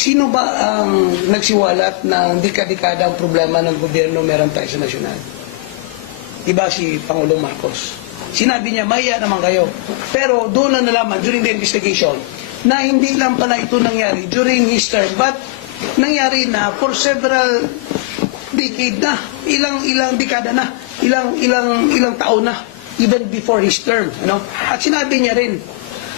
Sino ba ang nagsiwalat ng dekada-dekada ang problema ng gobyerno meron tayo sa nasyonal? Diba si Pangulong Marcos? Sinabi niya, maya naman kayo. Pero doon na nalaman during the investigation na hindi lang pala ito nangyari during his term, but nangyari na for several decade na, ilang dekada na, ilang taon na, even before his term. At sinabi niya rin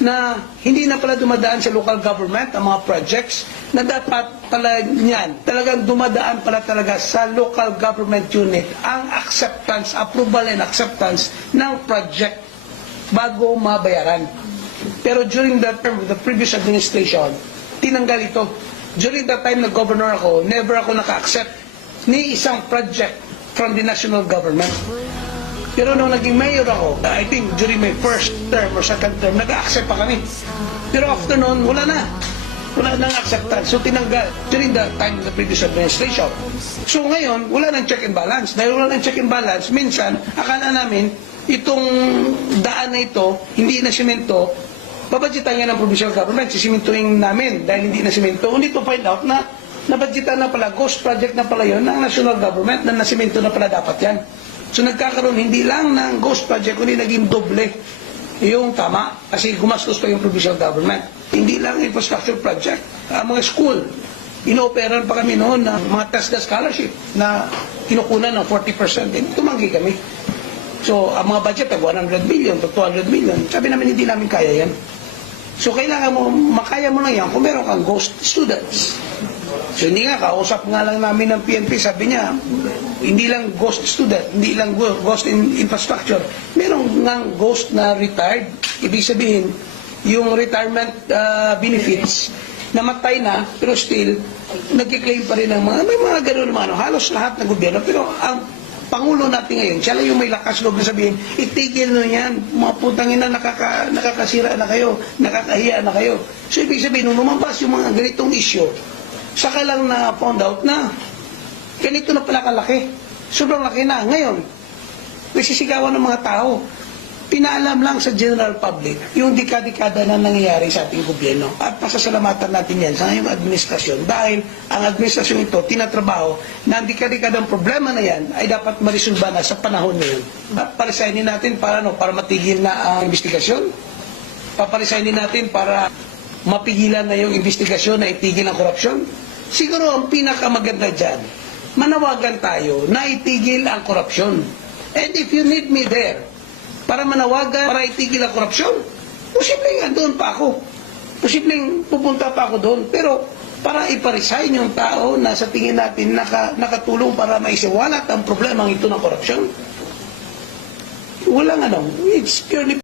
na hindi na pala dumadaan sa local government ang mga projects na dapat pala niyan, talagang dumadaan pala talaga sa local government unit ang acceptance, approval and acceptance ng project bago mabayaran. Pero during the term of the previous administration, tinanggal ito. During the time na governor ako, never ako naka-accept ni isang project from the national government. Pero nung naging mayor ako, I think during my first term or second term, nag-accept pa kami. Pero after noon, wala na. Wala nang acceptance. So tinanggal during the time of the previous administration. So ngayon, wala nang check and balance. Dahil wala nang check and balance, minsan, akala namin, itong daan na ito, hindi na simento, babadgetan nga ng provincial government, sisimentuhin namin dahil hindi na simento. Only to find out na nabadgetan na pala, ghost project na pala yun ng national government na nasimento na pala dapat yan. So nagkakaroon hindi lang ng ghost project, kundi naging doble yung tama kasi gumastos pa yung provincial government. Hindi lang infrastructure project. Mga school, inooperan pa kami noon ng mga TESDA scholarship na kinukunan ng 40%. Tumanggi kami. So ang mga budget ay 100 million to 200 million. Sabi namin hindi namin kaya yan. So kailangan mo, makaya mo lang yan kung meron kang ghost students. So hindi nga, kausap nga lang namin ng PNP, sabi niya, hindi lang ghost student, hindi lang ghost in infrastructure, meron nga ghost na retired. Ibig sabihin, yung retirement benefits, namatay na, pero still, nagkiklaim pa rin ng mga, may mga gano'n naman, halos lahat ng gobyerno, pero ang Pangulo natin ngayon, siya lang yung may lakas loob na sabihin, itigil nyo yan, mga putang ina, nakakasira na kayo, nakakahiya na kayo. So ibig sabihin, nung lumabas yung mga ganitong issue, saka lang na found out na ganito na pala kalaki. Sobrang laki na. Ngayon, nagsisigawan ng mga tao. Pinaalam lang sa general public yung dekada-dekada na nangyayari sa ating gobyerno. At pasasalamatan natin yan sa ngayong administrasyon dahil ang administrasyon ito tinatrabaho na ang dekada-dekadang problema na yan ay dapat marisolba na sa panahon na yun. Paparisainin natin para matigil na ang investigasyon. Paparisainin natin para mapigilan na yung investigasyon na itigil ang korupsyon. Siguro ang pinakamaganda dyan, manawagan tayo na itigil ang korupsyon. And if you need me there, para manawagan, para itigil ang korupsyon, posibleng andun pa ako. Posibleng pupunta pa ako doon. Pero para iparisign yung tao na sa tingin natin nakatulong para maisiwalat ang problemang ito ng korupsyon, walang it's purely